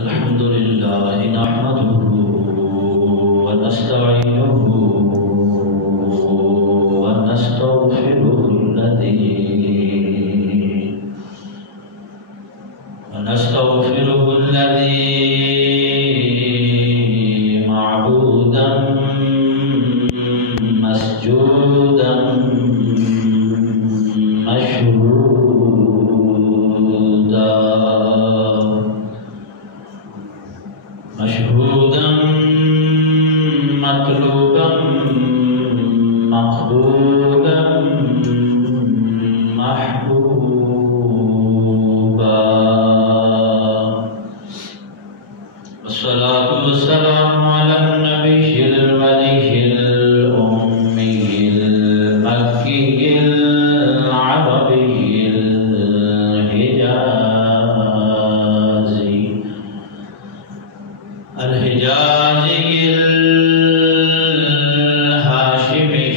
الحمد لله نحمده ونستعينه ونستغفره الذي معبودا مسجودا مشهودا مطلوبا مقبولا محبوبا والصلاة والسلام على النبي الولي الأمي المكي العربي الحجازي الهاشمي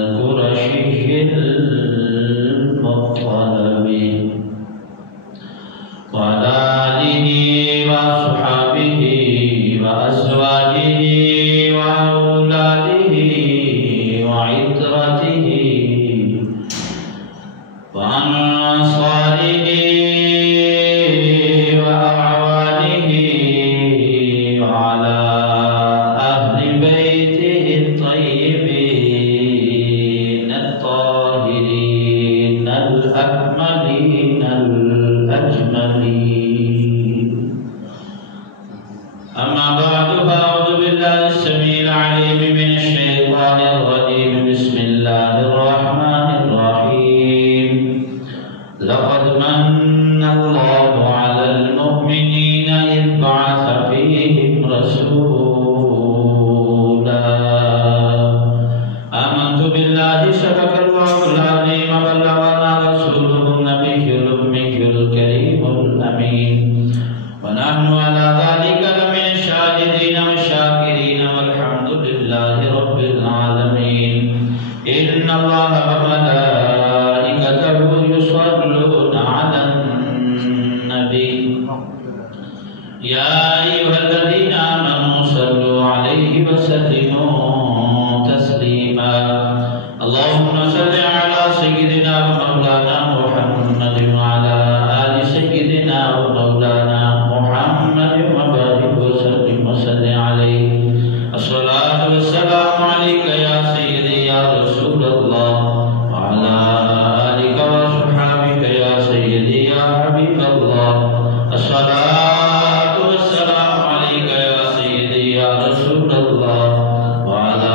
القرشي المطلبي وعلى آله وأصحابه وأزواجه وأولاده وعترته وأنصاره وعلى أهل بيته الطيبين الطاهرين الأكملين الأجملين. أما بعد فأعوذ بالله السميع العليم من الشيطان الرجيم. بسم الله الرحمن الرحيم. لقد من الله على المؤمنين إذ بعث فيهم رسولا. آمنت بالله صدق الله العظيم وبلغنا رسوله النبي الأمي الكريم الأمين ونحن على ذلك لمن الشاهدين والشاكرين والحمد لله رب العالمين. إن الله وملائكته يصلون على النبي يا أيها الذين آمنوا صلوا عليه وسلموا تسليما. اللهم صل على سيدنا ومولانا محمد وعلى آل سيدنا ومولانا محمد وبارك وسلم وصل عليه. الصلاة والسلام عليك يا سيدي يا رسول الله وعلى آلك وصحبك يا سيدي يا حبيب الله. الصلاة والسلام عليك يا سيدي يا رسول الله وعلى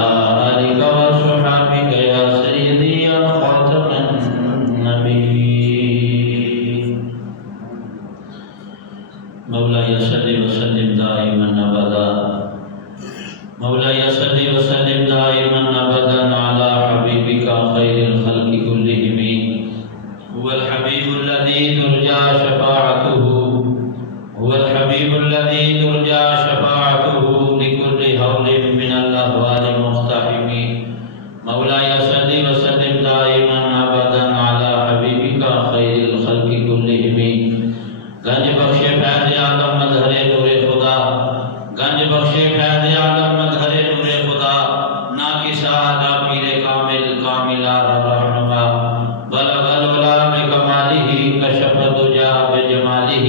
آلك وصحبك يا سيدي يا خاتم النبيين. مولاي صل وسلم دائما أبدا مولاي صل وسلم دائما أبدا على حبيبك خير الخلق كلهم. هو الحبيب الذي ترجى شفاعته هو الحبيب الذي ترجى شفاعته لكل هول من الأهوال مقتحم. مولاي صل وسلم دائما أبدا على حبيبك خير الخلق كلهم. گنج بخش فیض عالم مظہر نور خدا گنج بخش فیض عالم مظہر نور خدا ناقصہ اعلیٰ پیر کامل کامل رہنما بلغ العلا بکمالہ کشف الدجا بجمالہ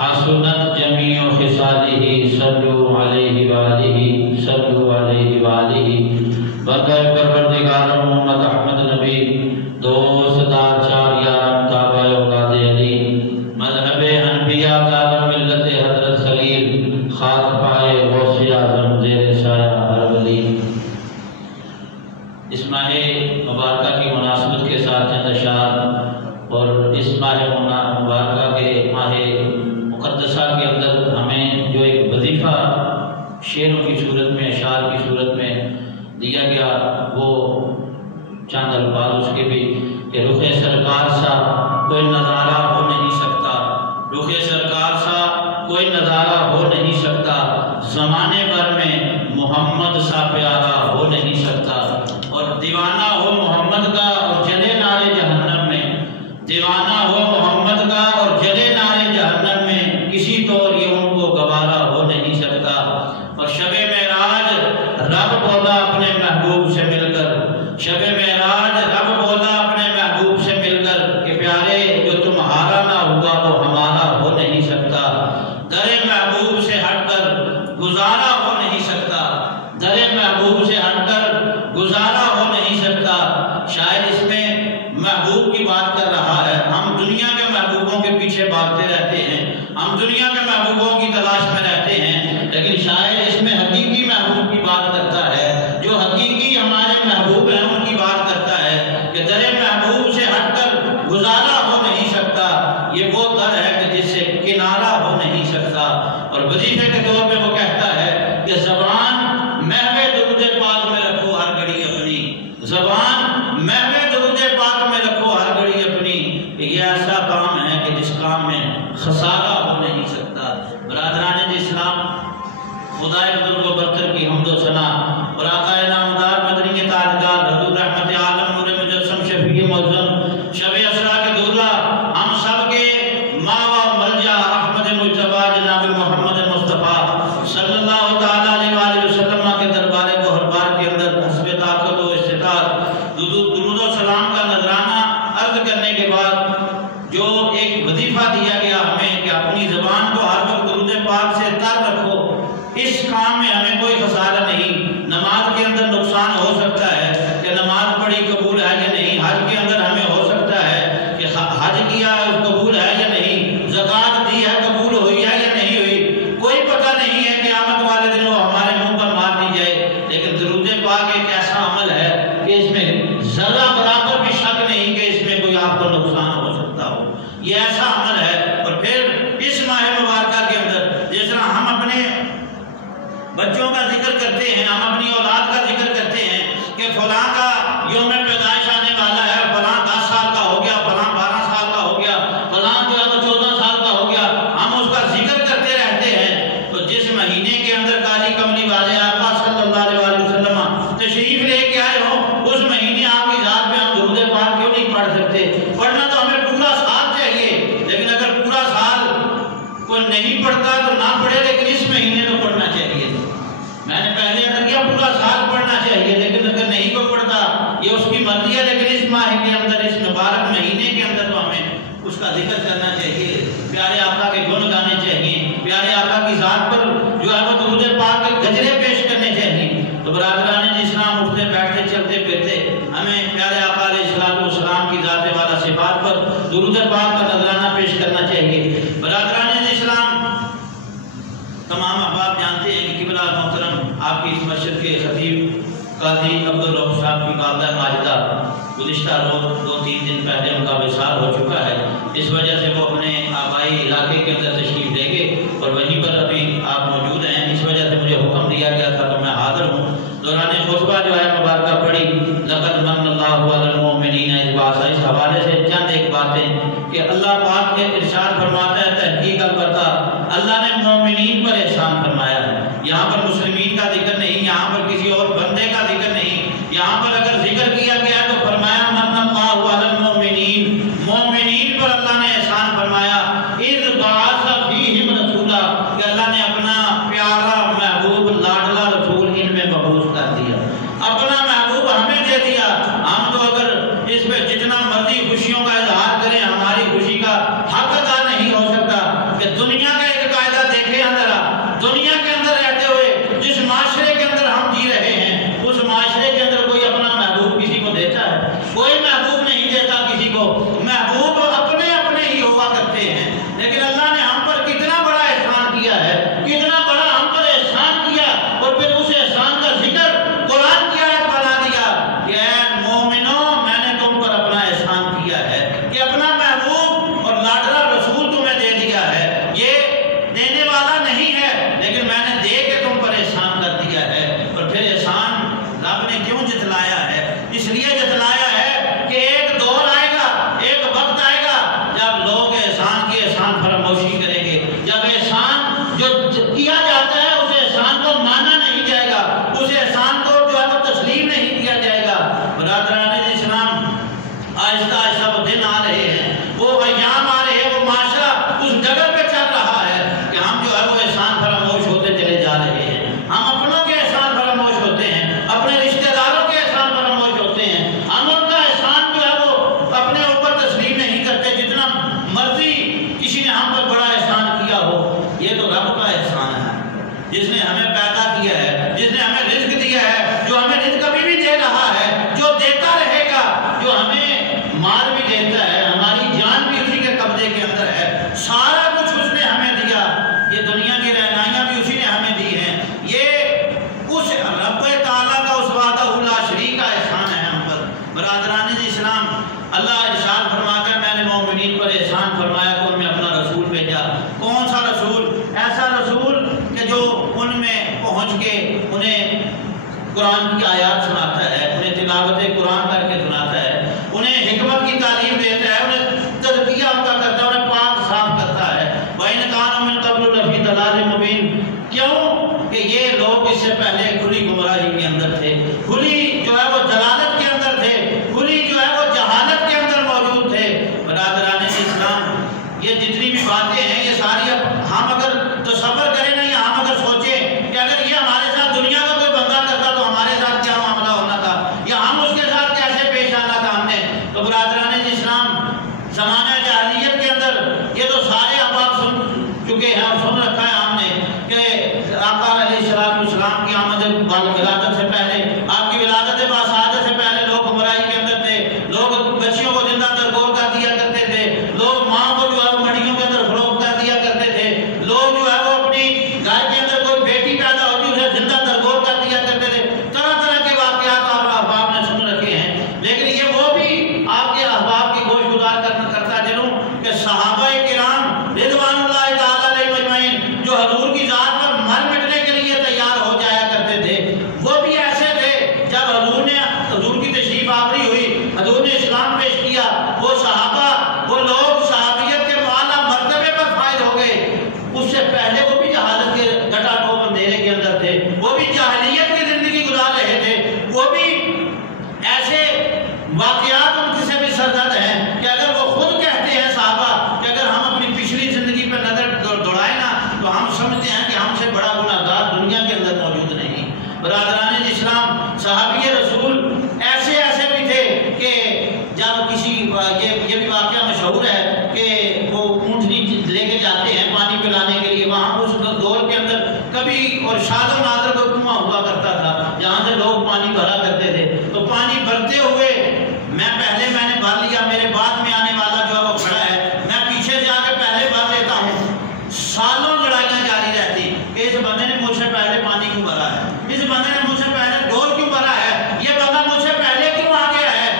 حسنت جمیع خصالہ صلوا علیہ وآلہ صلوا علیہ وآلہ. بندہ پروردگار محمد احمد نبی دوست دار چار یارم تابع اولاد علی مذہب انبیاء تعالی ملت حضرت خلیل خاک پائے غوث اعظم زیر سایہ ہر ولی. اس ماہ مبارکہ کی مناسبت کے ساتھ چند اشعار اور اس ماہ مبارکہ کے ماہ مقدسہ کے اندر ہمیں جو ایک وظیفہ شعروں کی صورت میں اشعار کی صورت میں دیا گیا وہ چند الفاظ اس کے بھی کہ رخ سرکار سا کوئی نظارہ ہو نہیں سکتا. رخ سرکار سا کوئی نظارہ ہو نہیں سکتا. زمانے بھر میں محمد سا پیارا ہو نہیں سکتا. اور دیوانہ ہو محمد کا اور جلے نارے جہنم میں دیوانہ ہو محمد کا اور جلے نارے جہنم میں، کسی طور یہ ان کو گوارا ہو نہیں سکتا۔ اور شب معراج رب بولا اپنے محبوب سے مل کر، شب معراج رب بولا اپنے محبوب سے مل کر کہ پیارے جو تمہارا نہ ہوگا وہ ہمارا ہو نہیں سکتا۔ در محبوب سے ہٹ کر گزارا ہو نہیں سکتا، در محبوب سے ہٹ کر گزارا ہو نہیں سکتا۔ شاید اس میں محبوب کی بات کر رہا ہے۔ ہم دنیا کے محبوبوں کے پیچھے بھاگتے رہتے ہیں، ہم دنیا کے محبوبوں کی تلاش میں رہتے ہیں، لیکن شاید اس میں حقیقی محبوب کی بات کرتا ہے، جو حقیقی ہمارے محبوب ہیں ان کی بات کرتا ہے کہ در محبوب سے ہٹ کر گزارا ہو نہیں سکتا۔ یہ وہ در ہے کہ جس سے کنارہ ہو نہیں سکتا۔ اور وظیفے کے طور پہ وہ کہتا ہے کہ زبان محو درود پاک میں رکھو ہر گھڑی اپنی، زبان محو درود پاک میں رکھو ہر گھڑی اپنی۔ یہ ایسا کام ہے کہ جس کام میں خسارہ ہو نہیں سکتا۔ برادران اسلام، خدائے بزرگ و برتر کی حمد و ثنا اور آقا نامدار مدنی تاجدار حضور رحمت عالم نور مجسم شفیع معظم شب اسرا کے دولہ، ہم سب کے ماوا ملجا احمد مجتبی جناب محمد مصطفیٰ صلی اللہ تعالیٰ علیہ وآلہ وسلم کے دربار گہربار کے اندر حسب طاقت و استطاعت درود و سلام کا نذرانہ عرض کرنے کے بعد جو ایک وظیفہ دیا گیا ہمیں کہ اپنی زبان کو ہر وقت درود پاک سے تر رکھو، اس کام میں ہمیں کوئی خسارہ نہیں۔ نماز کے اندر نقصان ہو سکتا ہے کہ نماز پڑھی قبول ہے یا نہیں، حج کے اندر ہمیں ہو سکتا ہے کہ حج کیا قبول ہے یا نہیں، زکوٰۃ دی ہے قبول ہوئی ہے یا نہیں ہوئی، کوئی پتہ نہیں ہے۔ قیامت والے دن وہ ہمارے منہ پر مار دی جائے، لیکن درود پاک ایک ایسا عمل ہے کہ اس میں ذرہ برابر بھی شک نہیں کہ اس میں کوئی آپ کو نقصان ہو سکتا ہو۔ یہ ایسا عمل ہے۔ اور پھر اس ماہ مبارکہ کے اندر جس طرح ہم اپنے بچوں کا ذکر کرتے ہیں، ہم اپنی اولاد کا ذکر کرتے ہیں کہ فلاں کا یوم پیدائش آنے والا ہے، فلاں 10 سال کا ہو گیا، فلاں 12 سال کا ہو گیا، فلاں جو ہے وہ 14 سال کا ہو گیا، ہم اس کا ذکر کرتے رہتے ہیں۔ تو جس مہینے کے اندر کالی کملی والے آقا صلی اللہ علیہ وسلم تشریف لے کے آئے ہوں، اس مہینے آپ کی ذات پہ ہم درود پاک کیوں نہیں پڑھ سکتے؟ پڑھنا تو ہمیں پورا سال چاہیے، لیکن اگر پورا سال کوئی نہیں پڑھتا تو نہ پڑھے، لیکن اس مہینے تو پڑھنا چاہیے۔ میں نے پہلے اگر کیا پورا سال پڑھنا چاہیے، لیکن اگر نہیں کو پڑھتا یہ اس کی مرضی ہے، لیکن اس ماہ کے اندر، اس مبارک مہینے کے اندر تو ہمیں اس کا ذکر کرنا چاہیے، پیارے آقا کے گن گانے چاہیے، پیارے آقا کی ذات پر جو ہے وہ درود پاک کے گجرے پیش کرنے چاہیے۔ تو برادران اسلام، اٹھتے بیٹھتے چلتے پھرتے ہمیں پیارے آقا علیہ السلام کی ذات والا صفات پر درود پاک کا نذرانہ پیش کرنا چاہیے۔ برادران اسلام، تمام احباب جانتے ہیں کہ قبلہ محترم آپ کی اس مسجد کے خطیب قاضی عبدالرؤف صاحب کی والدہ ماجدہ گزشتہ روز 2-3 دن پہلے ان کا وصال ہو چکا ہے۔ اس وجہ سے وہ اپنے آبائی علاقے کے اندر تشریف لے گئے اور وہیں پر ابھی آپ موجود ہیں۔ اس وجہ سے مجھے حکم دیا گیا تھا تو میں حاضر ہوں۔ دوران خطبہ جو ہے مبارکہ پڑھی، لقد من اللہ علی المؤمنین اذ بعث، اس حوالے سے چند ایک باتیں کہ اللہ پاک کے ارشاد فرماتا ہے تحقیق البتہ اللہ نے مومنین پر احسان فرمایا ہے۔ یہاں پر مسلمین کا ذکر نہیں، یہاں پر کسی اور بندے کا ذکر نہیں، یہاں پر اگر ذکر کیا گیا تو فرمایا من اللہ علی المؤمنین، مومنین پر اللہ نے احسان فرمایا۔ اذ بعث فیہم رسولا، کہ اللہ نے اپنا پیارا محبوب لاڈلا رسول ان میں مبعوث کر دیا، اپنا محبوب ہمیں دے دیا۔ ہم تو اگر اس پہ جتنا مرضی خوشیوں کا اظہار کریں، ہماری خوشی کا حق ادا نہیں ہو سکتا۔ کہ دنیا کا ایک قاعدہ دیکھیں ذرا، دنیا کے اندر رہتے ہوئے جس معاشرے کے اندر ہم زمانہ جاہلیت کے اندر یہ تو سارے احباب سن چکے ہیں اور سن رکھا ہے ہم نے کہ آقا علیہ السلام کی آمد ولادت سے پہلے، آپ کی ولادت باصادت سے پہلے لوگ گمراہی کے اندر تھے، لوگ بچیوں کو زندہ درگور کر دیا کرتے تھے، لوگ ماں کو جو ہے وہ منڈیوں کے اندر فروخت کر دیا کرتے تھے، لوگ جو ہے وہ اپنی گھر کے اندر کوئی بیٹی پیدا ہوتی اسے زندہ درگور کر دیا کرتے تھے، طرح طرح کے واقعات آپ احباب نے سن رکھے ہیں۔ لیکن یہ وہ بھی آپ کے احباب کی گوش گزار کرتا چلوں کہ صحابہ کرام رضوان اللہ تعالی علیہ مجمعین جو حضور کی ذات پر مر مٹنے کے لیے تیار ہو جایا کرتے تھے، وہ بھی ایسے تھے جب حضور کی تشریف آوری ہوئی، حضور نے اسلام پیش کیا، وہ صحابہ، وہ لوگ صحابیت کے اعلیٰ مرتبے پر فائز ہو گئے، اس سے پہلے وہ بھی جہالت کے گٹا ٹوپ اندھیرے کے اندر تھے، وہ بھی جاہلیت کی زندگی گزار رہے تھے، وہ بھی ایسے واقعات ان سے بھی سرزد ہیں کہ اگر وہ خود کہتے ہیں صحابہ کہ اگر ہم اپنی پچھلی زندگی پر نظر دوڑائیں نا تو ہم سمجھتے ہیں کہ ہم سے بڑا گناہگار دنیا کے اندر موجود نہیں۔ برادران اسلام، صحابی رسول ایسے بھی تھے کہ جب کسی یہ بھی واقعہ مشہور ہے کہ وہ اونٹنی لے کے جاتے ہیں پانی پلانے کے لیے، وہاں اس دور کے اندر کبھی اور شاد و نادر کو کنواں ہوا کرتا تھا جہاں سے لوگ پانی بھرا کرتے تھے، تو پانی بھرتے ہوئے میں نے بھر لیا، میرے بعد میں آنے والا جو ہے وہ کھڑا ہے، میں پیچھے سے آ کے پہلے بھر لیتا ہوں، سالوں لڑائیاں جاری رہتی کہ اس بندے نے مجھ سے پہلے پانی کیوں بھرا ہے، اس بندے نے مجھ سے پہلے ڈول کیوں بھرا ہے، یہ بندہ مجھ سے پہلے کیوں آ گیا ہے۔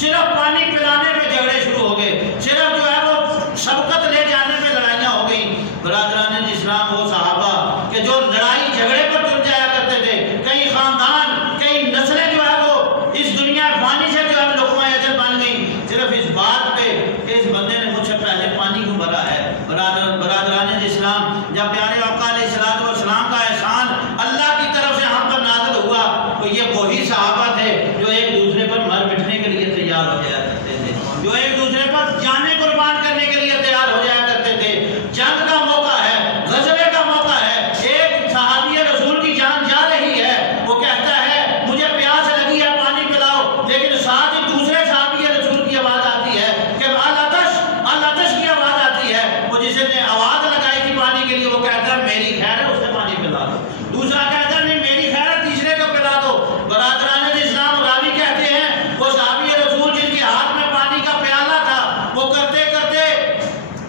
صرف پانی پلانے پہ جھگڑے شروع ہو گئے، صرف جو ہے وہ سبقت لے جانے پہ لڑائیاں ہو گئی۔ برادران اسلام، وہ صحابہ کہ جو لڑائی جھگڑے پر تل جایا کرتے تھے، کئی خاندان، کئی نسلیں جو ہے وہ اس دنیا فانی سے جو ہے لقمہ اجل بن گئی، صرف اس بات پہ کہ اس بندے نے مجھ سے پہلے پانی کیوں بھرا ہے۔ برادران اسلام، جب پیارے آقا علیہ السلام کا احسان اللہ کی طرف سے ہم پر نازل ہوا تو یہ وہی صحابہ تھے جو ایک دوسرے پر مر مٹنے کے لیے تیار ہو جایا کرتے تھے، جو ایک دوسرے پر جانیں قربان کرنے کے لیے تیار ہو جایا کرتے تھے۔ جنگ کا موقع ہے، غزوے کا موقع ہے، ایک صحابی رسول کی جان جا رہی ہے، وہ کہتا ہے مجھے پیاس لگی ہے پانی پلاؤ، لیکن ساتھ ہی دوسرے صحابی رسول کی آواز آتی ہے کہ العطش کی آواز آتی ہے، وہ جس نے آواز لگائی تھی پانی کے لیے وہ کہتا ہے میری خیر ہے اسے پانی پلا دو، دوسرا کہتا ہے نہیں میری خیر ہے تیسرے کو پلا دو۔ برادران اسلام، راوی کہتے ہیں وہ صحابی رسول جن کے ہاتھ میں پانی کا پیالہ تھا، وہ کرتے کرتے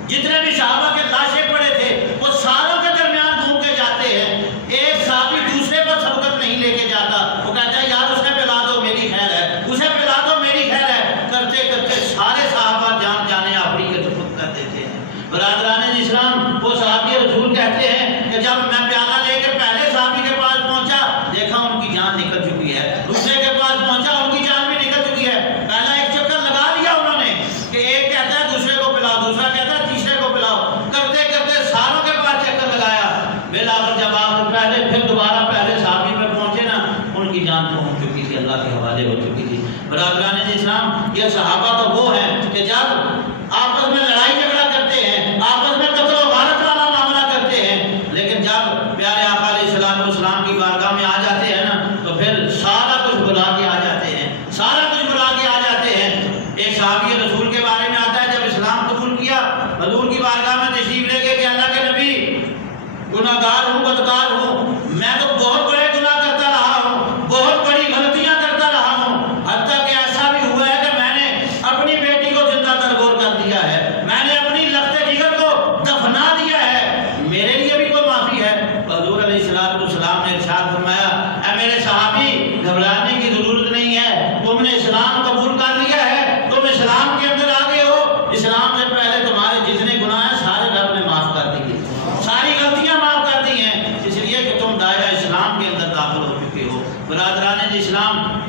جتنے بھی صحابہ کے لاشیں پڑے تھے وہ ساروں کے درمیان گھوم کے جاتے ہیں، ایک صحابی دوسرے پر سبقت نہیں لے کے جاتا، وہ کہتا ہے یار اسے پلا دو میری خیر ہے، اسے پلا دو میری خیر ہے، کرتے کرتے سارے صحابہ جان جانے آخری کے سبقت کر دیتے ہیں۔ برادران اسلام، وہ صحابی رسول کہتے ہیں کہ جب میں پیالہ لے کے پہلے صحابی کے پاس پہنچا دیکھا ان کی جان نکل چکی ہے، دوسرے کے پاس پہنچا ان کی جان بھی نکل چکی ہے، پہلا ایک چکر لگا لیا انہوں نے کہ ایک کہتا ہے دوسرے کو پلاؤ، دوسرا کہتا ہے تیسرے کو پلاؤ، کرتے کرتے ساروں کے پاس چکر لگایا، بالآخر جب آپ پہلے پھر دوبارہ پہلے صحابی پر پہنچے نا ان کی جان پہنچ چکی تھی، اللہ کے حوالے ہو چکی تھی۔ برادران اسلام، یہ صحابہ تو وہ ہیں کہ جب آپس میں لڑائی جھگڑا کرتے ہیں، آپس میں قتل و غارت والا معاملہ کرتے ہیں، لیکن جب پیارے آقا علیہ السلام کی بارگاہ میں آ جاتے ہیں نا تو پھر سارا کچھ بلا کے آ جاتے ہیں، سارا کچھ بلا کے آ جاتے ہیں۔ ایک صحابی رسول کے بارے میں آتا ہے جب اسلام قبول کیا حضور کی بارگاہ میں تشریف لے گئے کہ اللہ کے نبی گناہگار ہوں، بدکار ہوں، میں تو بہت بڑے گناہ کرتا رہا ہوں، بہت بڑی غلطیاں کرتا رہا ہوں، حتیٰ کہ ایسا بھی ہوا ہے کہ میں نے اپنی بیٹی کو زندہ درگور کر دیا ہے، میں نے اپنی لخت جگر کو دفنا دیا ہے، میرے لیے بھی کوئی معافی ہے؟ حضور علیہ السلام نے ارشاد فرمایا اے میرے صحابی گھبرانے کی ضرورت نہیں ہے، تم نے اسلام قبول کر لیا ہے، تم اسلام کے اندر آ گئے ہو، اسلام سے پہلے تمہارے جتنے گناہ ہیں سارے رب نے معاف کر دیے، ساری غلطیاں معاف کر دی ہیں، اس لیے کہ تم دائرہ اسلام کے اندر داخل ہو چکے ہو۔ برادران اسلام،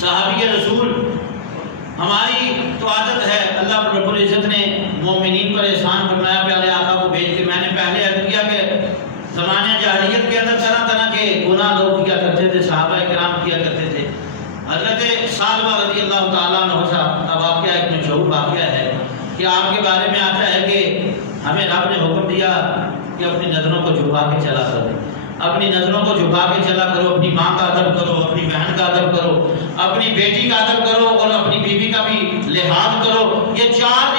صحابی رسول ہماری تو عادت ہے، اللہ رب العزت نے مومنین پر احسان فرمایا پیارے آقا کو بھیج کے۔ میں نے پہلے عرض کیا کہ زمانے جاہلیت کے اندر طرح طرح کے گناہ لوگ کیا کرتے تھے، صحابہ کرام کیا کرتے تھے۔ حضرت ثعلبہ رضی اللہ تعالیٰ عنہ کا واقعہ ایک مشہور واقعہ ہے کہ آپ کے بارے میں آتا ہے کہ ہمیں رب نے حکم دیا کہ اپنی نظروں کو جھکا کے چلا کرو، اپنی نظروں کو جھکا کے چلا کرو، اپنی ماں کا ادب کرو، اپنی بہن کا ادب کرو، اپنی بیٹی کا ادب کرو اور اپنی بیوی کا بھی لحاظ کرو۔ یہ چار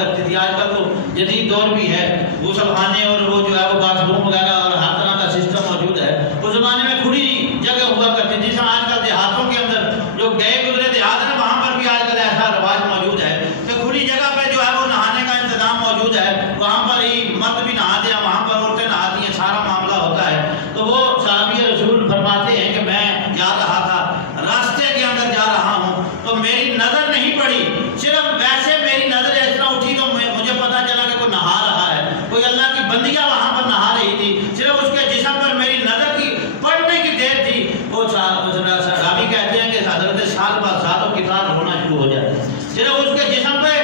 کرتی تھی. آج کل تو جدید دور بھی ہے, غسل خانے اور وہ جو ہے وہ باتھ روم وغیرہ اور ہر طرح کا سسٹم موجود ہے. اس زمانے میں کھلی جگہ ہوا کرتی تھی. آج کل دیہاتوں کے اندر جو گئے گزرے دیہات ہیں وہاں پر بھی آج کل ایسا رواج موجود ہے کہ کھلی جگہ پہ جو ہے وہ نہانے کا انتظام موجود ہے. وہاں پر ہی مرد بھی نہاتے ہیں, وہاں پر عورتیں نہاتی ہیں, سارا معاملہ ہوتا ہے. تو وہ صحابی رسول فرماتے ہیں کہ میں جا رہا تھا, راستے کے اندر جا رہا ہوں تو میری نظر نہیں پڑی, صرف ویسے میری نظر اس طرح اٹھی تو مجھے پتا چلا کہ کوئی نہا رہا ہے, کوئی اللہ کی بندیاں وہاں پر نہا رہی تھی. صرف اس کے جسم پر میری نظر کی پڑنے کی دیر تھی. وہ صحابی کہتے ہیں کہ حضرت سال بعد سالوں کی طرح ہونا شروع ہو جاتا ہے. صرف اس کے جسم پہ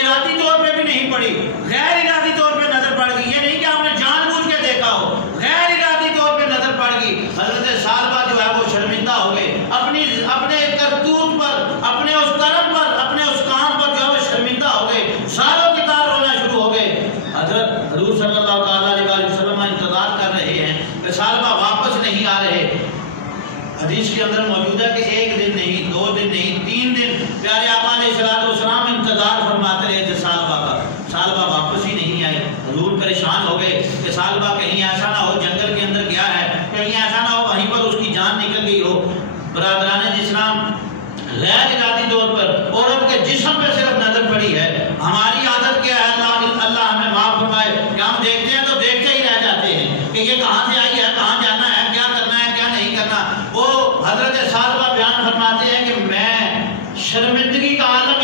ارادی طور پہ بھی نہیں پڑی, غیر ارادی طور پہ نظر پڑ گئی. یہ نہیں کہ آپ نے جان بوجھ کے دیکھا ہو, غیر ارادی طور پہ نظر پڑ گئی. حضرت سالبہ جو ہے وہ شرمندہ ہو گئے اپنے کرتوت پر, اپنے اس کرم پر, اپنے اس کام پر جو ہے وہ شرمندہ ہو گئے, سالوں کی طرح رونا شروع ہو گئے. حضرت حضور صلی اللہ تعالیٰ علیہ وسلم انتظار کر رہے ہیں کہ سالبہ واپس نہیں آ رہے. حدیث کے اندر موجود ہے کہ ایک دن نہیں, 2 دن نہیں, 3 دن پیارے آقا علیہ السلام انتظار فرماتے رہے تھے سالبہ کا. سالبہ واپس ہی نہیں آئے. حضور پریشان ہو گئے کہ سالبہ کہیں ایسا نہ ہو جنگل کے اندر گیا ہے, کہیں ایسا نہ ہو وہیں پر اس کی جان نکل گئی ہو. برادران اسلام, غیر ارادی طور پر عورت کے جسم پہ صرف نظر پڑی ہے. ہماری عادت کیا ہے, اللہ ہمیں معاف فرمائے, کہ ہم دیکھتے ہیں تو دیکھتے ہی رہ جاتے ہیں کہ یہ کہاں سے آئی ہے, کہاں جانا ہے, کیا کرنا ہے, کیا نہیں کرنا. وہ حضرت سالبہ بیان فرماتے ہیں کہ میں شرمندگی کا عالم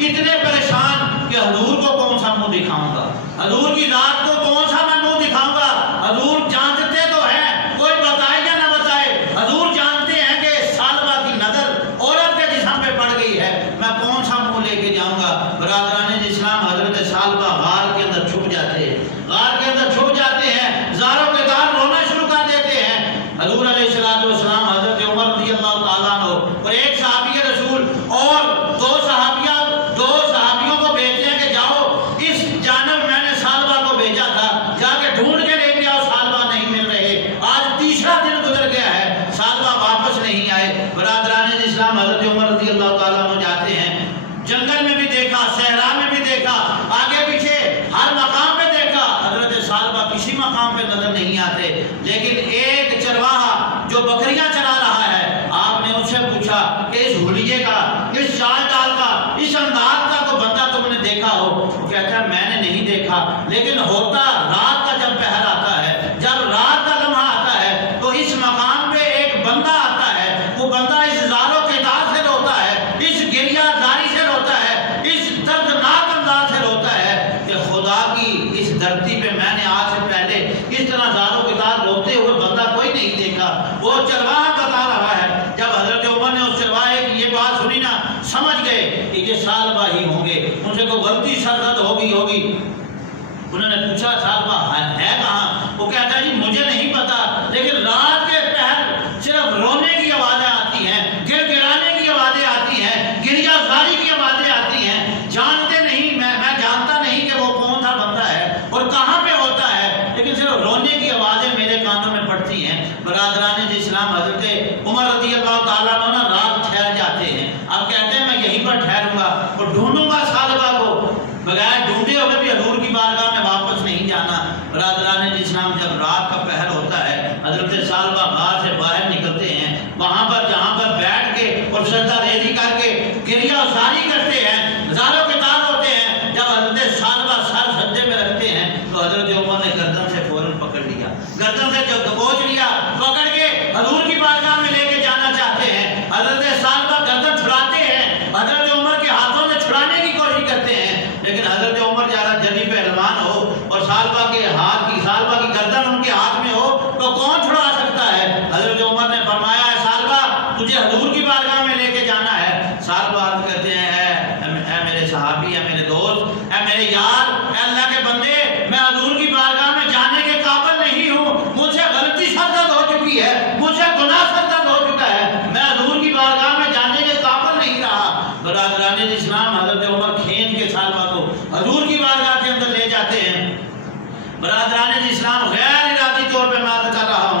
اتنے پریشان کہ حضور کو کون سا منہ دکھاؤں گا, حضور کی ذات کو کون سا میں منہ دکھاؤں گا. حضور جانتے تو ہیں, کوئی بتائے یا نہ بتائے, حضور جانتے ہیں کہ سالبہ کی نظر عورت کے جسم پہ پڑ گئی ہے, میں کون سا منہ لے کے جاؤں گا. برادران اسلام, حضرت سالبہ غار کے اندر چھپ جاتے ہیں, غار کے اندر چھپ جاتے ہیں, زاروں کے دار رونا شروع کر دیتے ہیں. حضور علیہ السلام, حضرت عمر رضی اللہ تعالیٰ عنہ اور ایک صحابی رسول اور 2 صحابیوں کو بھیجتے ہیں کہ جاؤ اس جانب میں نے سالبہ کو بھیجا تھا, جا کے ڈھونڈ کے لے کے آؤ, سالبہ نہیں مل رہے. آج تیسرا دن گزر گیا ہے, سالبہ واپس نہیں آئے. برادران اسلام, حضرت عمر رضی اللہ تعالیٰ عنہ جاتے ہیں, جنگل میں بھی دیکھا, صحرا میں بھی دیکھا, آگے پیچھے ہر مقام پہ دیکھا, حضرت سالبہ کسی مقام پہ نظر نہیں آتے. لیکن ایک چرواہا جو بکریاں چلا رہا ہے, آپ نے ان سے پوچھا کہ اس حلیے کا, اس چال ڈال کا, اس انداز کا کوئی بندہ تم نے دیکھا ہو؟ وہ کہتا ہے میں نے نہیں دیکھا, لیکن ہوتا رات کا جب پہر آتا ہے, جب رات کا لمحہ آتا ہے تو اس مقام پہ ایک بندہ آتا ہے. وہ بندہ اس زاروں کے دار سے روتا ہے, اس گریہ زاری سے روتا ہے, اس دردناک انداز سے روتا ہے کہ خدا کی اس دھرتی پہ میں نے آج سے پہلے اس طرح زاروں کے دار روتے ہوئے بندہ کوئی نہیں دیکھا. وہ چرواہا بتا رہا ہے. جب حضرت عمر نے اس چرواہے کی یہ بات سنی نا, سمجھ گئے کہ یہ سالبہ ہی ہوں گے, ان سے کوئی غلطی سرزد ہوگی. انہوں نے پوچھا سالبہ ہے کہاں؟ وہ کہتا ہے جی مجھے نہیں پتا, لیکن رات کے پہر صرف رونے کی آوازیں آتی ہیں, گر گرانے کی آوازیں آتی ہیں, گریہ زاری کی آوازیں آتی ہیں. جانتے نہیں, میں جانتا نہیں کہ وہ کون سا بندہ ہے اور کہاں پہ ہوتا ہے, لیکن صرف رونے کی آوازیں میرے کانوں میں پڑتی ہیں. برادران اسلام, حضرت عمر رضی اللہ تعالیٰ عنہ رات ٹھہر جاتے ہیں. اب کہتے ہیں میں یہیں پر ٹھہروں گا اور ڈھونڈوں گا سالبہ کو, بغیر ڈھونڈے ہوئے بھی حضور کی بارگاہ میں واپس نہیں جانا. برادران اسلام, جب رات کا پہر ہوتا ہے, حضرت سالبہ غار سے باہر نکلتے ہیں, وہاں پر جہاں پر بیٹھ کے اور سجدہ ریزی کر کے گریہ زاری کرتے ہیں, زاروں کے دار ہوتے ہیں. جب حضرت سالبہ سر سجدے میں رکھتے ہیں تو حضرت عمر نے گردن سے فوراً پکڑ لیا, گردن سے دبوچ لیا, پکڑ کے حضور کی بارگاہ میں لے کے جانا چاہتے ہیں. حضرت سالبہ گردن چھڑاتے ہیں, حضرت عمر کے ہاتھوں سے چھڑانے کی کوشش کرتے ہیں, لیکن حضرت عمر زیادہ جدی پہلوان ہو اور سالبہ کی گردن ان کے ہاتھ میں ہو تو کون چھڑا سکتا ہے. حضرت عمر نے فرمایا ہے سالبہ تجھے حضور کی بارگاہ میں لے کے جانا ہے. سالبہ عرض کرتے ہیں اے میرے صحابی, اے میرے دوست, اے میرے یار, اے اللہ کے بندے, میں حضور کی بارگاہ میں جانے کے قابل نہیں ہوں, مجھ سے غلطی سرزد ہو چکی ہے, مجھ سے گناہ سرزد ہو چکا ہے, میں حضور کی بارگاہ میں جانے کے قابل نہیں رہا. برادران اسلام, حضرت عمر کھین کے سالبہ کو حضور کی بارگاہ کے اندر لے جاتے ہیں. برادران اسلام, غیر ارادی طور پہ میں عرض کر رہا ہوں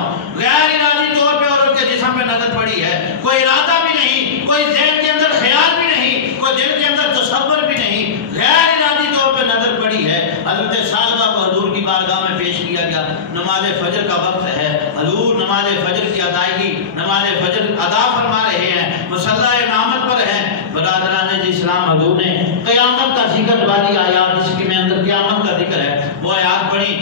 نماز فجر کا وقت ہے، حضور نماز فجر کی ادائیگی، نماز فجر ادا فرما رہے ہیں، مصلی امامت پر ہیں۔ برادران اسلام، حضور نے قیامت کا ذکر والی آیات، جس کے اندر قیامت کا ذکر ہے، وہ آیات پڑھی۔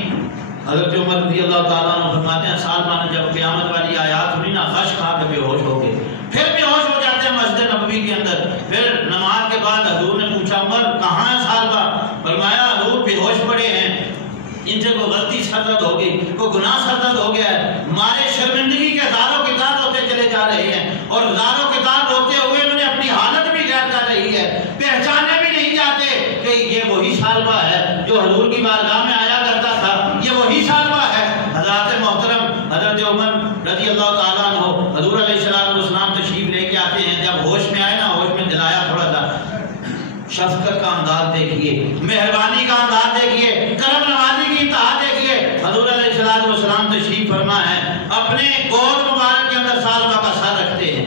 حضرت عمر رضی اللہ تعالیٰ عنہ فرماتے ہیں سالمہ نے جب قیامت والی آیات سنی نا، خش کھا کے بے ہوش ہو گئے، پھر بے ہوش ہو جاتے ہیں مسجد نبوی کے اندر۔ پھر نماز کے بعد حضور نے پوچھا عمر کہاں ہے سالمہ؟ فرمایا حضور بے ہوش پڑے ہیں، ان سے کوئی غلطی سرزد ہو گئی، کوئی گناہ سرزد ہو گیا ہے، مارے شرمندگی کے زاروں کے دار ہوتے چلے جا رہے ہیں، اور زاروں کے دار ہوتے ہوئے انہوں نے اپنی حالت بھی غیر کر رہی ہے، پہچانے بھی نہیں جاتے کہ یہ وہی سالمہ ہے جو حضور کی بارگاہ میں آیا کرتا تھا، یہ وہی سالمہ ہے۔ حضرات محترم، حضرت عمر رضی اللہ تعالیٰ عنہ حضور علیہ السلام تشریف لے کے آتے ہیں، جب ہوش میں آئے نا، ہوش میں دلایا تھوڑا سا، شفقت کا انداز دیکھیے، مہربانی کا انداز دیکھیے، کرم نوازی کی انتہا دیکھیے۔ حضور علیہ السلام تشریف فرما ہے، اپنے گود مبارک کے اندر سالمہ کا سر رکھتے ہیں،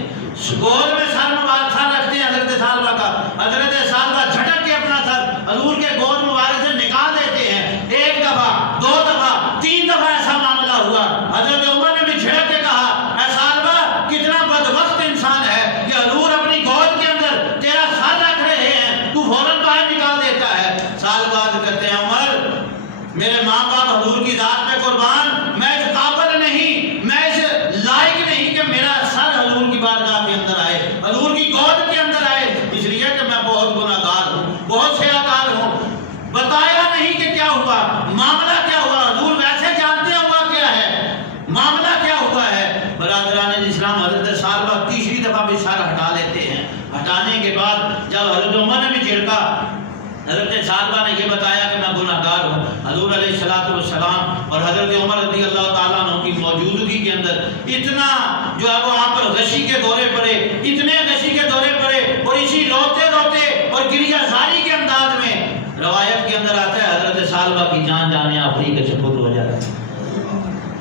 گود میں سر مبارک سر رکھتے ہیں حضرت سالمہ کا، حضرت سالمہ جھٹک کے اپنا سر حضور کے گود مبارک سے نکال دیتے ہیں۔ ایک دفعہ، دو دفعہ، تین دفعہ ایسا معاملہ ہوا، حضرت عمر نے بھی جھڑک کے کہا اے سالمہ کتنا بدبخت انسان ہے کہ حضور اپنی گود کے اندر تیرا سر رکھ رہے ہیں، تو فوراً باہر نکال دیتا ہے۔ سال بعد کہتے ہیں عمر میرے ماں باپ حضور کی ذات میں قربان، میں اس قابل نہیں، میں اس لائق نہیں کہ میرا سر حضور کی بارگاہ کے اندر آئے، حضور کی گود کے اندر آئے، اس لیے کہ میں بہت گناہگار ہوں، بہت سیاکار ہوں۔ بتایا نہیں کہ کیا ہوا، معاملہ کیا ہوا، حضور ویسے جانتے ہوا کیا ہے، معاملہ کیا ہوا ہے۔ برادران اسلام، حضرت سالمہ تیسری دفعہ بھی سر ہٹا لیتے ہیں، ہٹانے کے بعد جب حضرت عمر نے بھی جھڑکا، حضرت سالمہ نے یہ بتایا کہ میں گناہگار ہوں، حضور علیہ السلام اور حضرت عمر رضی اللہ تعالیٰ عنہ کی موجودگی کے اندر اتنا جو ہے وہ آپ پر غشی کے دورے پڑے، اتنے غشی کے دورے پڑے، اور اسی روتے روتے اور گریہ زاری کے انداز میں، روایت کے اندر آتا ہے حضرت سالمہ کی جان جانے آخری کے سپرد ہو جاتا ہے۔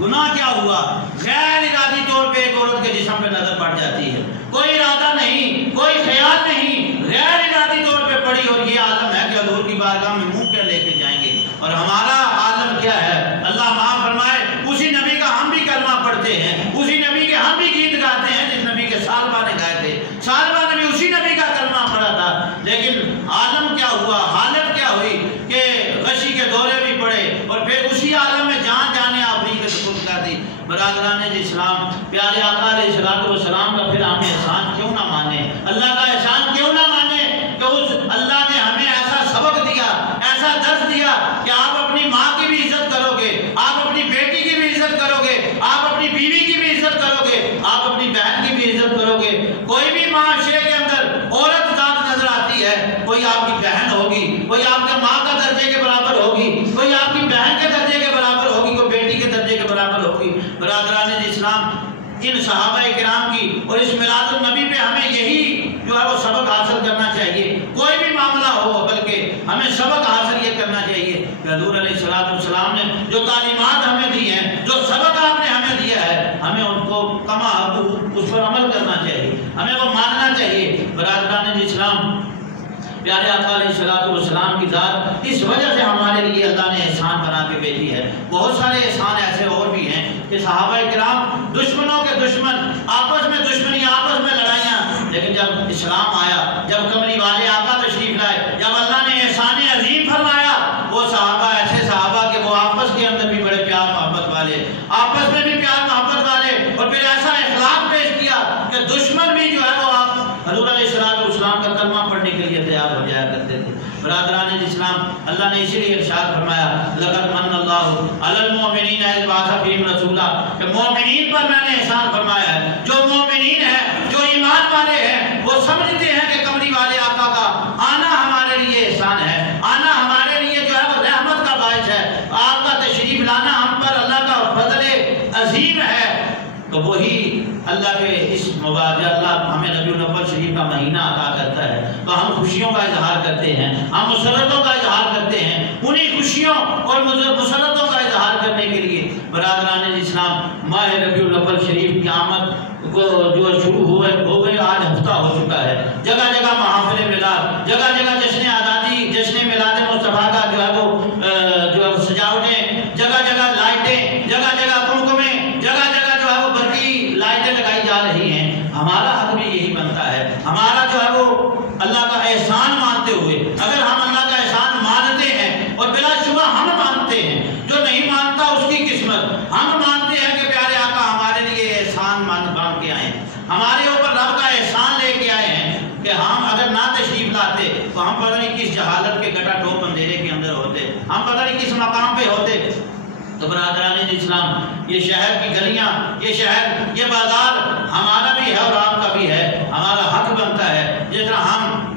گناہ کیا ہوا؟ غیر ارادی طور پہ ایک عورت کے جسم پہ نظر پڑ جاتی ہے، کوئی ارادہ نہیں، کوئی خیال نہیں، غیر ارادی طور پہ پڑی، اور یہ عالم ہے کہ حضور کی بارگاہ میں منہ کیا لے کے جائیں گے، اور ہمارا عالم کیا ہے؟ اللہ معاف فرمائے، اسی نبی کا ہم بھی کلمہ پڑھتے ہیں، اسی نبی کے ہم بھی گیت گاتے ہیں جس نبی کے سالمہ نے گائے تھے، سالمہ نے بھی اسی نبی کا کلمہ پڑھا تھا، لیکن عالم کیا ہوا، حالت کیا ہوئی کہ غشی کے دورے بھی پڑے، اور پھر اسی عالم میں جان جانے آفری کے سپرد کر دی۔ برادران اسلام، پیارے آقا علیہ السلام کا پھر ہم احسان کیوں نہ مانے، اللہ کا احسان کیوں نہ مانے کہ اس اللہ نے ہمیں ایسا سبق دیا، ایسا درس دیا کہ آپ اپنی ماں کی بھی عزت کرو گے، آپ اپنی بیٹی کی بھی عزت کرو گے، آپ اپنی بیوی کی بھی عزت کرو گے، آپ اپنی بہن کی بھی عزت کرو گے۔ کوئی بھی معاشرے کے اندر عورت ذات نظر آتی ہے، کوئی آپ کی بہن ہوگی، کوئی آپ کے ماں کا درجے کے برابر ہوگی، کوئی آپ کی بہن کے درجے کے برابر ہوگی، کوئی بیٹی کے درجے کے برابر ہوگی۔ برادران اسلام، ان صحابہ کرام کی اور اس میلاد النبی پہ ہمیں یہی جو ہے وہ سبق حاصل کرنا چاہیے، کوئی بھی معاملہ ہو، بلکہ ہمیں سبق حاصل یہ کرنا چاہیے کہ حضور علیہ السلام نے جو تعلیمات ہمیں دی ہیں، جو سبق آپ نے ہمیں دیا ہے، ہمیں ان کو کما اس پر عمل کرنا چاہیے، ہمیں وہ ماننا چاہیے۔ برادران اسلام، پیارے آقا علیہ السلام کی ذات اس وجہ سے ہمارے لیے اللہ نے احسان بنا کے بھیجی ہے۔ بہت سارے احسان ایسے اور بھی ہیں کہ صحابہ کرام دشمنوں کے دشمن، آپس میں دشمنی، آپس میں لڑائیاں، لیکن جب اسلام آیا، جب کمری والے آقا تشریف لائے، جب اللہ نے احسان عظیم فرمایا، وہ صحابہ ایسے صحابہ کہ وہ آپس کے اندر بھی بڑے پیار محبت والے، آپس میں بھی پیار محبت والے، اور پھر ایسا اخلاق پیش کیا کہ دشمن بھی جو ہے وہ آپ حضور علیہ السلام کا کلمہ پڑھنے کے لیے تیار ہو جایا کرتے تھے۔ برادران اسلام، اللہ نے اسی لیے ارشاد فرمایا لقد من اللہ علی المؤمنین اذ بعث فیہم رسولا، کہ مومنین پر میں نے احسان فرمایا ہے۔ جو مومنین ہیں، جو ایمان والے ہیں، وہ سمجھتے ہیں کہ کمری والے آقا کا آنا ہمارے لیے احسان ہے، آنا ہمارے لیے جو ہے وہ رحمت کا باعث ہے، آپ کا تشریف لانا ہم پر اللہ کا فضل عظیم ہے۔ تو وہی اللہ کے اس مبارک، اللہ ہمیں ربیع الاول شریف کا مہینہ عطا کرتا ہے، تو ہم خوشیوں کا اظہار کرتے ہیں، ہم مسرتوں کا اظہار کرتے ہیں، انہی خوشیوں اور مسرتوں کا اظہار کرنے کے لیے برادران اسلام ماہ ربیع الاول شریف کی آمد کو جو شروع ہو گئی، آج ہفتہ ہو چکا ہے، جگہ جگہ محافل میلاد، جگہ جگہ جشن آزادی، جشن میلاد مصطفیٰ کا جو ہے وہ سجاوٹیں، جگہ جگہ لائٹیں، جگہ جگہ کمکمیں، جگہ جگہ جو ہے وہ برقی لائٹیں لگائی جا رہی ہیں، ہمارا حق بھی یہی بنتا ہے، ہمارا جو ہے وہ اللہ کا احسان مانتے ہوئے، اگر ہم اللہ کا احسان مانتے ہیں اور بلا شبہ ہم مانتے ہیں، جو نہیں مانتا اس کی قسمت، ہم مانتے ہیں کہ پیارے آقا ہمارے لیے احسان مان کے آئے ہیں، ہمارے اوپر رب کا احسان لے کے آئے ہیں کہ ہم اگر نہ تشریف لاتے تو ہم پتہ نہیں کس جہالت کے گٹا ٹوپ اندھیرے کے اندر ہوتے، ہم پتہ نہیں کس مقام پہ ہوتے۔ تو برادران اسلام، یہ شہر کی گلیاں، یہ شہر، یہ بازار ہمارا بھی ہے اور آپ کا بھی ہے، ہمارا حق بنتا ہے۔ جس طرح ہم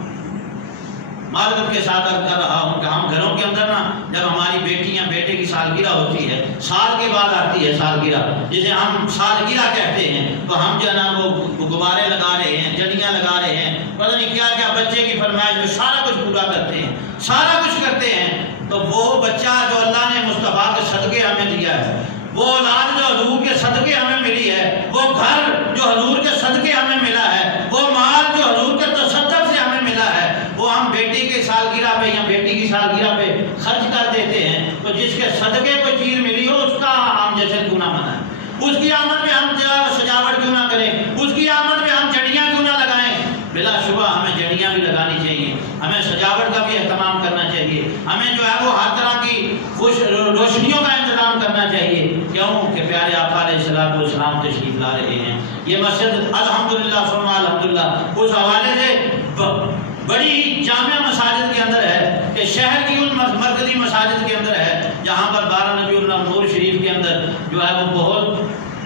معذرت کے ساتھ عرض کر رہا ہوں کہ ہم گھروں کے اندر نا جب ہماری بیٹیاں بیٹے کی سالگرہ ہوتی ہے، سال کے بعد آتی ہے سالگرہ، جسے ہم سالگرہ کہتے ہیں، تو ہم جو ہے نا وہ غبارے لگا رہے ہیں، جڑیاں لگا رہے ہیں، پتہ نہیں کیا کیا بچے کی فرمائش میں سارا کچھ پورا کرتے ہیں، سارا کچھ کرتے ہیں۔ تو وہ بچہ جو اللہ نے مصطفیٰ کے صدقے ہمیں دیا ہے، وہ اولاد جو حضور کے صدقے ہمیں ملی ہے، وہ گھر جو حضور کے صدقے ہمیں ملا ہے، وہ مال جو حضور کے تصدق سے ہمیں ملا ہے، وہ ہم بیٹی کے سالگرہ پہ یا بیٹی کی سالگرہ پہ خرچ کر دیتے ہیں۔ تو جس کے صدقے کوئی چیز ملی ہو اس کا ہم جشن کیوں نہ منائیں، اس کی آمد میں ہم سجاوٹ کیوں نہ کریں، اس کی آمد میں ہم جڑیاں کیوں نہ لگائیں۔ بلا شبہ ہمیں جڑیاں بھی لگانی چاہیے، ہمیں سجاوٹ کا بھی اہتمام کرنا چاہیے، ہمیں جو ہے وہ ہر طرح کی خوش روشنیوں کا انتظام کرنا چاہیے۔ کیوں کہ پیارے آقا علیہ السلام تشریف لا رہے ہیں۔ یہ مسجد الحمدللہ ثم الحمدللہ اس حوالے سے بڑی جامع مساجد کے اندر ہے کہ شہر کی ان مرکزی مساجد کے اندر ہے جہاں پر 12 ربیع النور شریف کے اندر جو ہے وہ بہت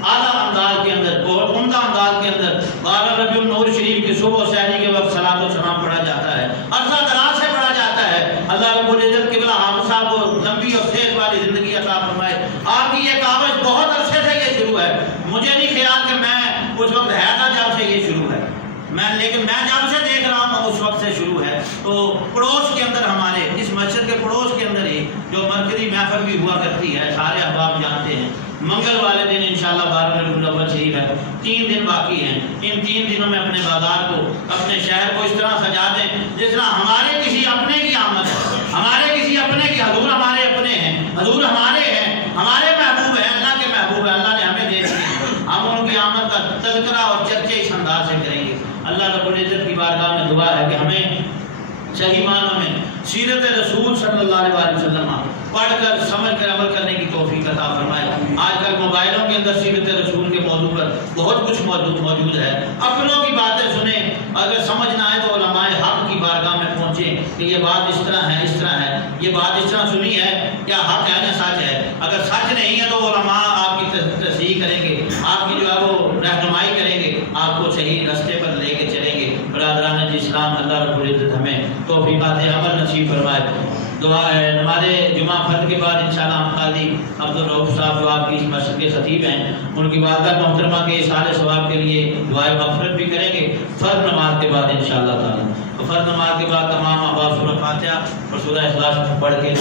اعلیٰ انداز کے اندر، بہت عمدہ انداز کے اندر 12 ربیع النور شریف کی صبح و سحری کے وقت صلاۃ و سلام پڑھا جاتا ہے، عرصہ دراز سے پڑھا جاتا ہے۔ اللہ رب العزت قبلہ حافظ صاحب کو لمبی اور صحت والی زندگی عطا فرمائے۔ آپ کی یہ کاوش بہت عرصے سے یہ شروع ہے، مجھے نہیں خیال کہ میں اس وقت ہے تھا جب سے یہ شروع ہے، لیکن میں جب سے دیکھ رہا ہوں اس وقت سے شروع ہے۔ تو پڑوس کے اندر ہمارے اس مسجد کے پڑوس کے اندر ہی جو مرکزی محفل بھی ہوا کرتی ہے، سارے احباب جانتے ہیں، منگل والے دن انشاءاللہ 12 ربیع الاول شریف ہے، 3 دن باقی ہیں۔ ان 3 دنوں میں اپنے بازار کو، اپنے شہر کو اس طرح سجا دیں جس طرح ہمارے کسی اپنے کی آمد ہے، ہمارے کسی اپنے کی، حضور ہمارے اپنے ہیں، حضور ہمارے ہیں، ہمارے محبوب ہیں، اللہ کے محبوب ہیں، اللہ نے ہمیں دے دیے، ہم ان کی آمد کا تذکرہ اور چرچے اس انداز سے کریں گے۔ اللہ رب العزت کی بارگاہ میں دعا ہے کہ ہمیں صحیح معنوں میں سیرت رسول صلی اللہ علیہ وسلم پڑھ کر سمجھ کر عمل کرنے کی توفیق عطا فرمائے۔ آج کل موبائلوں کے اندر سیرت رسول کے موضوع پر بہت کچھ موجود ہے، اپنوں کی باتیں سنیں، اگر سمجھ نہ آئے تو علماء حق کی بارگاہ میں پہنچیں کہ یہ بات اس طرح ہے، اس طرح ہے، یہ بات اس طرح سنی ہے، کیا حق ہے یا سچ ہے؟ اگر سچ نہیں ہے تو علماء آپ کی تصحیح کریں گے، آپ کی جو ہے وہ رہنمائی کریں گے، آپ کو صحیح راستے پر لے کے چلیں گے۔ برادران اسلام، اللہ رب العزت ہمیں توفیقات عمل نصیب فرمائے۔ دعا ہے نماز جمعہ فرض کے بعد انشاءاللہ ہم قاضی عبدالرؤف صاحب جو آپ کی اس مسجد کے خطیب ہیں، ان کی والدہ محترمہ کے سارے ثواب کے لیے دعائے مغفرت بھی کریں گے فرض نماز کے بعد انشاءاللہ تعالی۔ فرض نماز کے بعد تمام آباد سورہ فاتحہ اور سورہ اخلاص پڑھ کے